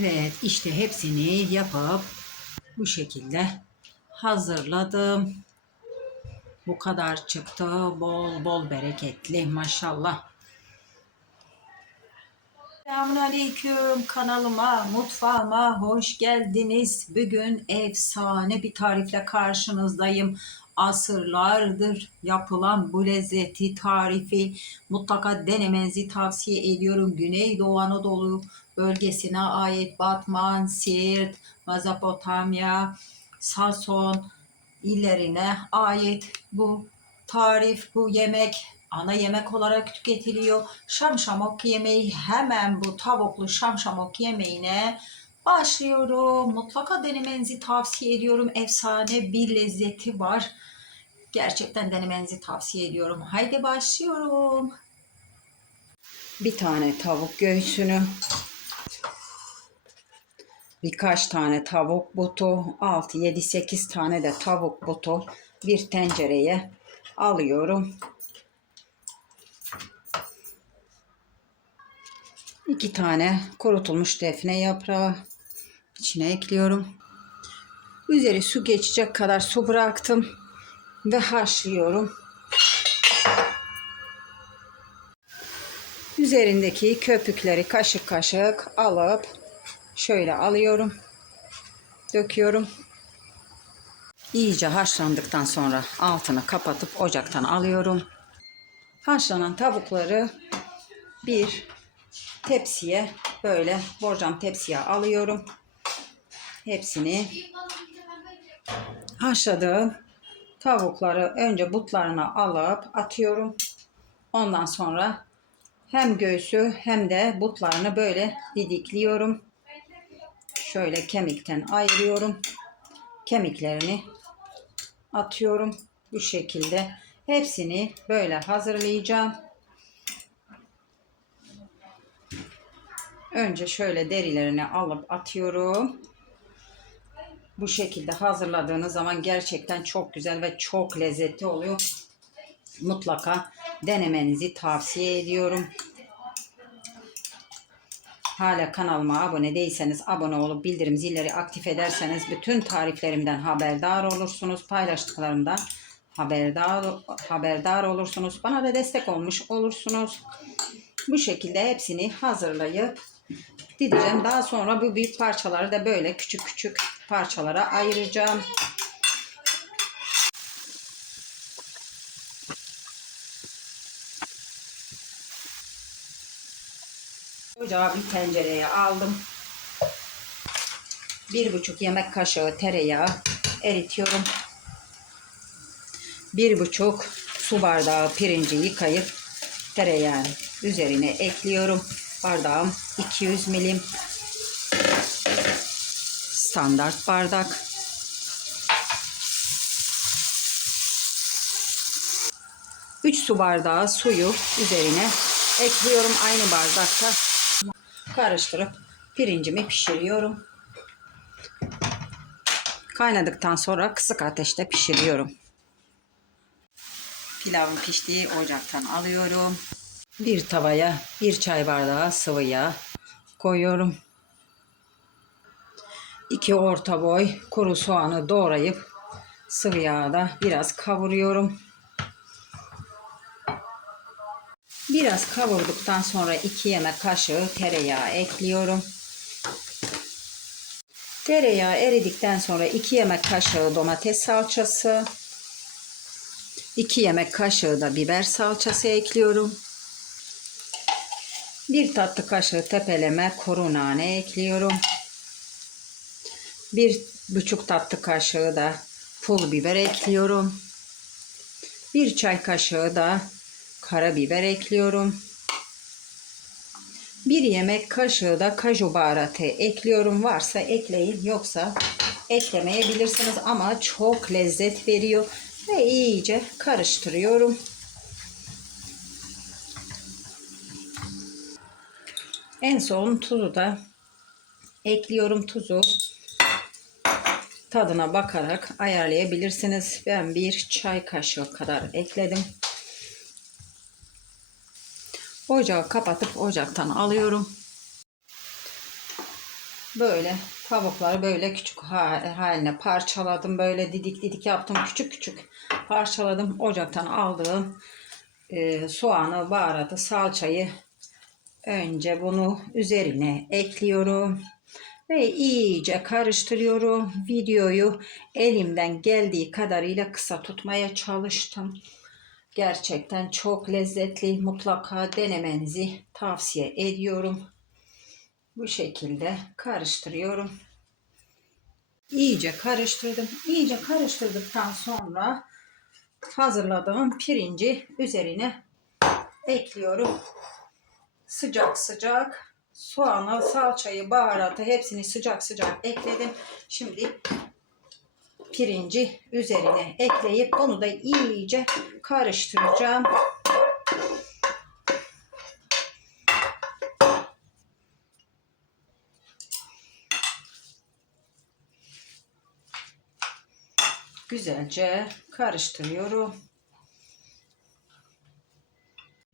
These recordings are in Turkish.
Evet işte hepsini yapıp bu şekilde hazırladım. Bu kadar çıktı. Bol bol bereketli maşallah. Selamünaleyküm kanalıma, mutfağıma hoş geldiniz. Bugün efsane bir tarifle karşınızdayım. Asırlardır yapılan bu lezzeti tarifi mutlaka denemenizi tavsiye ediyorum. Güneydoğu Anadolu bölgesine ait Batman, Siirt, Mezopotamya, Sason illerine ait bu tarif, bu yemek ana yemek olarak tüketiliyor. Şam şamok yemeği hemen bu tavuklu şam şamok yemeğine başlıyorum. Mutlaka denemenizi tavsiye ediyorum. Efsane bir lezzeti var. Gerçekten denemenizi tavsiye ediyorum. Haydi başlıyorum. Bir tane tavuk göğsünü, birkaç tane tavuk butu, 6, 7, 8 tane de tavuk butu bir tencereye alıyorum. İki tane kurutulmuş defne yaprağı içine ekliyorum. Üzeri su geçecek kadar su bıraktım ve haşlıyorum. Üzerindeki köpükleri kaşık kaşık alıp şöyle alıyorum. Döküyorum. İyice haşlandıktan sonra altını kapatıp ocaktan alıyorum. Haşlanan tavukları bir tepsiye böyle borcam tepsiye alıyorum. Hepsini haşladığım tavukları önce butlarına alıp atıyorum. Ondan sonra hem göğsü hem de butlarını böyle didikliyorum. Şöyle kemikten ayırıyorum. Kemiklerini atıyorum. Bu şekilde hepsini böyle hazırlayacağım. Önce şöyle derilerini alıp atıyorum. Bu şekilde hazırladığınız zaman gerçekten çok güzel ve çok lezzetli oluyor. Mutlaka denemenizi tavsiye ediyorum. Hala kanalıma abone değilseniz abone olup bildirim zilleri aktif ederseniz bütün tariflerimden haberdar olursunuz. Paylaştıklarımdan haberdar haberdar olursunuz. Bana da destek olmuş olursunuz. Bu şekilde hepsini hazırlayıp dideceğim. Daha sonra bu büyük parçaları da böyle küçük küçük parçalara ayıracağım. Ocağı bir tencereye aldım. Bir buçuk yemek kaşığı tereyağı eritiyorum. Bir buçuk su bardağı pirinci yıkayıp tereyağını üzerine ekliyorum. Bardağım 200 milim. Standart bardak. Üç su bardağı suyu üzerine ekliyorum aynı bardakta. Karıştırıp pirincimi pişiriyorum. Kaynadıktan sonra kısık ateşte pişiriyorum. Pilavın piştiği ocaktan alıyorum. Bir tavaya bir çay bardağı sıvı yağ koyuyorum. İki orta boy kuru soğanı doğrayıp sıvı yağda biraz kavuruyorum. Biraz kavurduktan sonra 2 yemek kaşığı tereyağı ekliyorum. Tereyağı eridikten sonra 2 yemek kaşığı domates salçası, 2 yemek kaşığı da biber salçası ekliyorum. 1 tatlı kaşığı tepeleme kuru nane ekliyorum. 1 buçuk tatlı kaşığı da pul biber ekliyorum. 1 çay kaşığı da karabiber ekliyorum. Bir yemek kaşığı da kaju baharatı ekliyorum. Varsa ekleyin yoksa eklemeyebilirsiniz ama çok lezzet veriyor ve iyice karıştırıyorum. En son tuzu da ekliyorum tuzu. Tadına bakarak ayarlayabilirsiniz. Ben bir çay kaşığı kadar ekledim. Ocağı kapatıp ocaktan alıyorum. Böyle tavukları böyle küçük ha- haline parçaladım. Böyle didik didik yaptım. Küçük küçük parçaladım. Ocaktan aldığım e, soğanı, baharatı, salçayı önce bunu üzerine ekliyorum. Ve iyice karıştırıyorum. Videoyu elimden geldiği kadarıyla kısa tutmaya çalıştım. Gerçekten çok lezzetli. Mutlaka denemenizi tavsiye ediyorum. Bu şekilde karıştırıyorum. İyice karıştırdım. İyice karıştırdıktan sonra hazırladığım pirinci üzerine ekliyorum. Sıcak sıcak soğanı, salçayı, baharatı hepsini sıcak sıcak ekledim. Şimdi pirinci üzerine ekleyip onu da iyice karıştıracağım. Güzelce karıştırıyorum.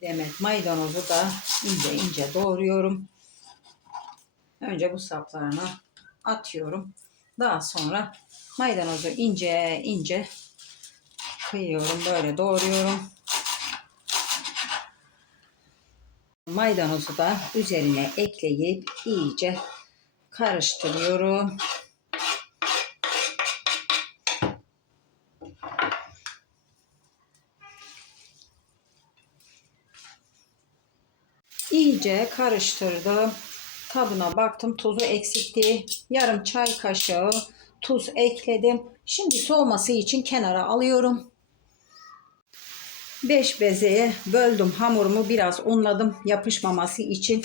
Demet maydanozu da ince ince doğruyorum. Önce bu saplarını atıyorum. Daha sonra maydanozu ince ince kıyıyorum. Böyle doğruyorum. Maydanozu da üzerine ekleyip iyice karıştırıyorum. İyice karıştırdım. Tadına baktım tuzu eksikti. Yarım çay kaşığı tuz ekledim. Şimdi soğuması için kenara alıyorum. 5 bezeye böldüm hamurumu biraz unladım yapışmaması için.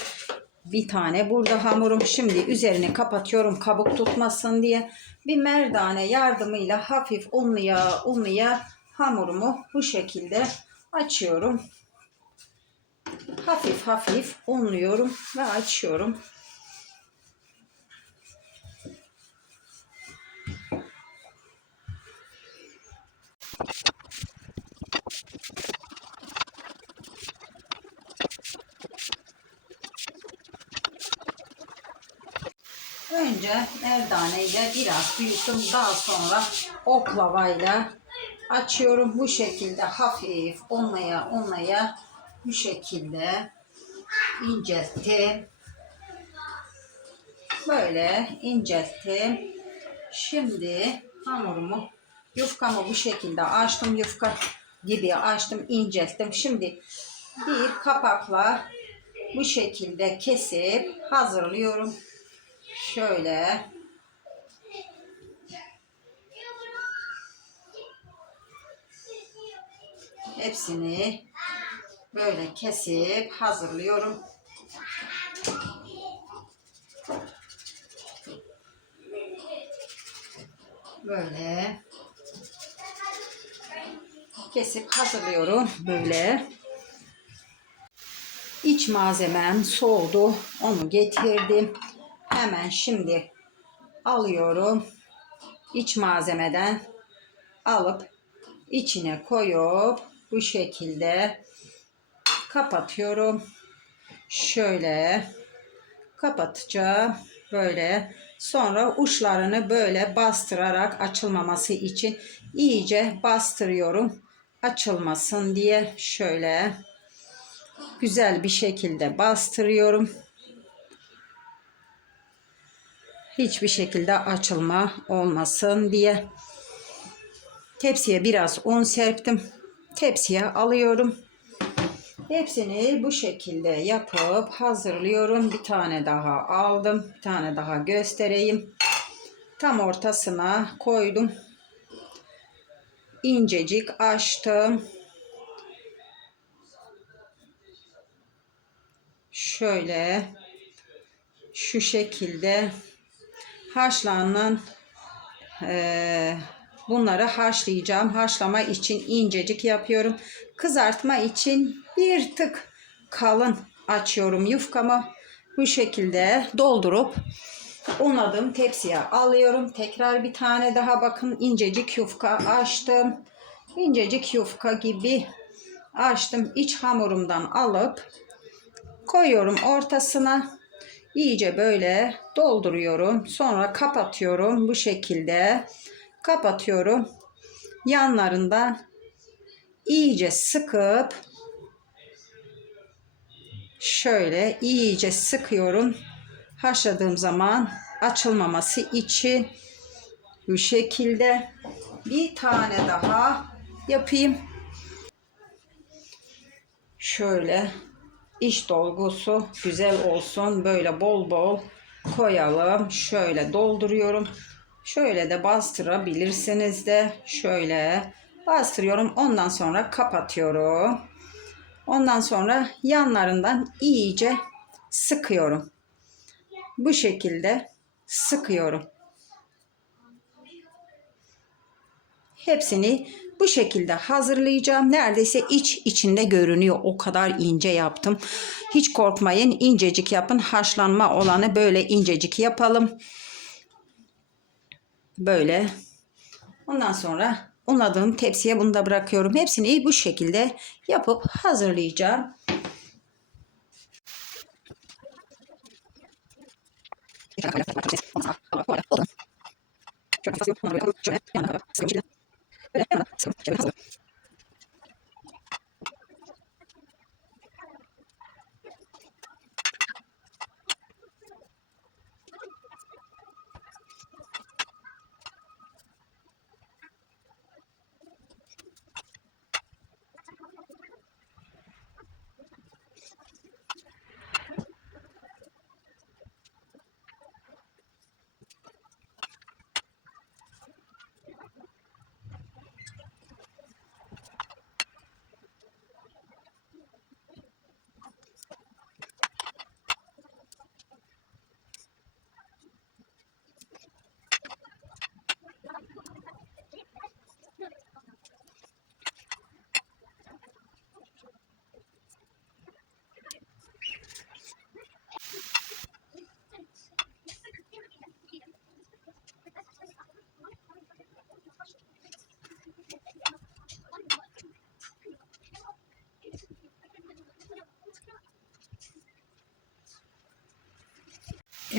Bir tane burada hamurum. Şimdi üzerini kapatıyorum kabuk tutmasın diye. Bir merdane yardımıyla hafif unluya unluya hamurumu bu şekilde açıyorum. Hafif hafif unluyorum ve açıyorum. Önce merdane ile biraz büyüttüm. Daha sonra oklavayla açıyorum. Bu şekilde hafif unlaya unlaya bu şekilde incelttim. Böyle incelttim. Şimdi hamurumu yufkamı bu şekilde açtım. Yufka gibi açtım, incelttim. Şimdi bir kapakla bu şekilde kesip hazırlıyorum. Şöyle hepsini böyle kesip hazırlıyorum. Böyle kesip hazırlıyorum böyle. İç malzemem soğudu. Onu getirdim. Hemen şimdi alıyorum. İç malzemeden alıp içine koyup bu şekilde kapatıyorum. Şöyle kapatacağım. Böyle sonra uçlarını böyle bastırarak açılmaması için iyice bastırıyorum. Açılmasın diye şöyle güzel bir şekilde bastırıyorum. Hiçbir şekilde açılma olmasın diye. Tepsiye biraz un serptim. Tepsiye alıyorum. Hepsini bu şekilde yapıp hazırlıyorum. Bir tane daha aldım. Bir tane daha göstereyim. Tam ortasına koydum. İncecik açtım. Şöyle şu şekilde haşlanan eee Bunları haşlayacağım. Haşlama için incecik yapıyorum. Kızartma için bir tık kalın açıyorum yufkamı. Bu şekilde doldurup unladım tepsiye alıyorum. Tekrar bir tane daha bakın incecik yufka açtım. İncecik yufka gibi açtım. İç hamurumdan alıp koyuyorum ortasına. İyice böyle dolduruyorum. Sonra kapatıyorum bu şekilde. Kapatıyorum. Yanlarından iyice sıkıp şöyle iyice sıkıyorum. Haşladığım zaman açılmaması için bu şekilde bir tane daha yapayım. Şöyle iç dolgusu güzel olsun. Böyle bol bol koyalım. Şöyle dolduruyorum. Şöyle de bastırabilirsiniz de şöyle bastırıyorum. Ondan sonra kapatıyorum. Ondan sonra yanlarından iyice sıkıyorum. Bu şekilde sıkıyorum. Hepsini bu şekilde hazırlayacağım. Neredeyse iç içinde görünüyor. O kadar ince yaptım. Hiç korkmayın. incecik yapın. Haşlanma olanı böyle incecik yapalım. Böyle. Ondan sonra unladığım tepsiye bunu da bırakıyorum. Hepsini bu şekilde yapıp hazırlayacağım. 来干嘛呢走了谁走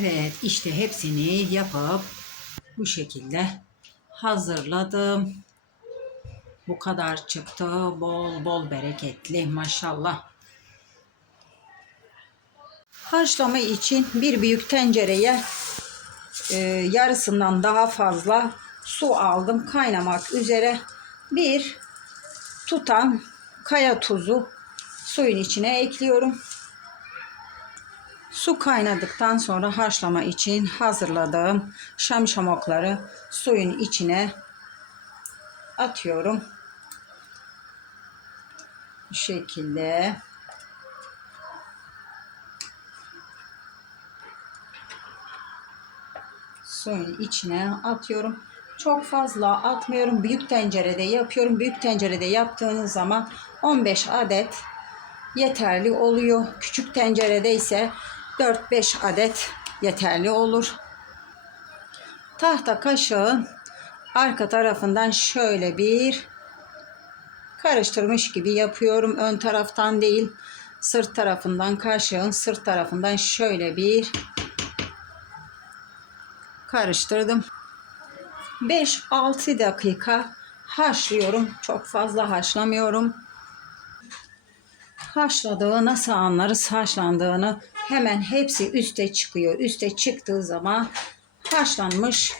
Evet işte hepsini yapıp bu şekilde hazırladım. Bu kadar çıktı. Bol bol bereketli maşallah. Haşlama için bir büyük tencereye e, yarısından daha fazla su aldım kaynamak üzere. Bir tutam kaya tuzu suyun içine ekliyorum. Su kaynadıktan sonra haşlama için hazırladığım şam şamokları suyun içine atıyorum. Bu şekilde. Suyun içine atıyorum. Çok fazla atmıyorum. Büyük tencerede yapıyorum. Büyük tencerede yaptığınız zaman 15 adet yeterli oluyor. Küçük tencerede ise 4-5 adet yeterli olur. Tahta kaşığın arka tarafından şöyle bir karıştırmış gibi yapıyorum. Ön taraftan değil, sırt tarafından kaşığın sırt tarafından şöyle bir karıştırdım. 5-6 dakika haşlıyorum. Çok fazla haşlamıyorum. Haşladığı nasıl anlarız haşlandığını hemen hepsi üste çıkıyor. Üste çıktığı zaman haşlanmış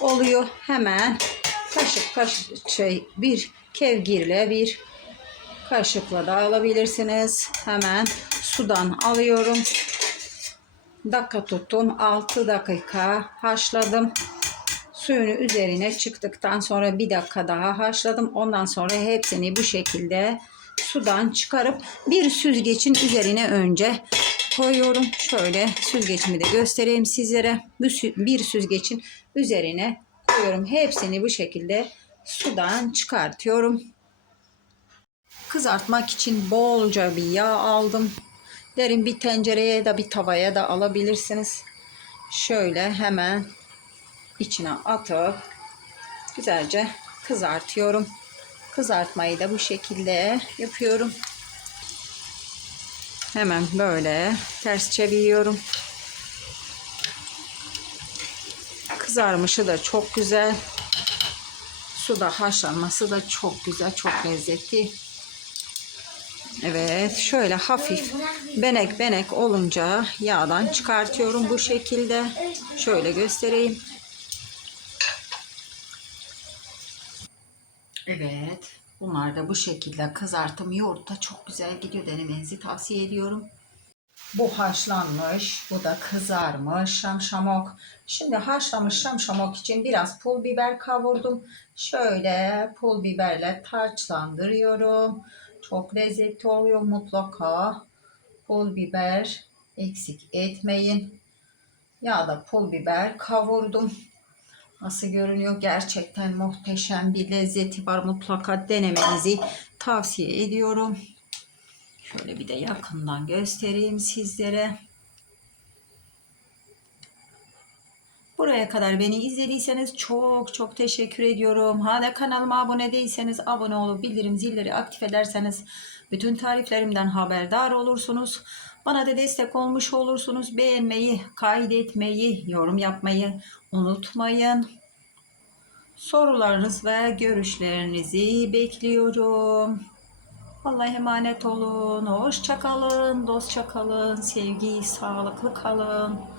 oluyor. Hemen kaşık kaşık şey bir kevgirle bir kaşıkla da alabilirsiniz. Hemen sudan alıyorum. Dakika tuttum. 6 dakika haşladım. Suyunu üzerine çıktıktan sonra bir dakika daha haşladım. Ondan sonra hepsini bu şekilde sudan çıkarıp bir süzgecin üzerine önce koyuyorum. Şöyle süzgecimi de göstereyim sizlere. Bir süzgecin üzerine koyuyorum. Hepsini bu şekilde sudan çıkartıyorum. Kızartmak için bolca bir yağ aldım. Derin bir tencereye de bir tavaya da alabilirsiniz. Şöyle hemen içine atıp güzelce kızartıyorum. Kızartmayı da bu şekilde yapıyorum. Hemen böyle ters çeviriyorum. Kızarmışı da çok güzel. Suda haşlanması da çok güzel, çok lezzetli. Evet, şöyle hafif benek benek olunca yağdan çıkartıyorum bu şekilde. Şöyle göstereyim. Evet, bunlar da bu şekilde kızartım yoğurtta çok güzel gidiyor. Denemenizi tavsiye ediyorum. Bu haşlanmış, bu da kızarmış şamşamok. Şimdi haşlanmış şamşamok için biraz pul biber kavurdum. Şöyle pul biberle tarçlandırıyorum. Çok lezzetli oluyor mutlaka. Pul biber eksik etmeyin. Yağda pul biber kavurdum. Nasıl görünüyor? Gerçekten muhteşem bir lezzeti var. Mutlaka denemenizi tavsiye ediyorum. Şöyle bir de yakından göstereyim sizlere. Buraya kadar beni izlediyseniz çok çok teşekkür ediyorum. Hala kanalıma abone değilseniz abone olup bildirim zilleri aktif ederseniz bütün tariflerimden haberdar olursunuz. Bana da destek olmuş olursunuz. Beğenmeyi, kaydetmeyi, yorum yapmayı unutmayın. Sorularınız ve görüşlerinizi bekliyorum. Allah'a emanet olun. Hoşça kalın. Dostça kalın. Sevgi, sağlıklı kalın.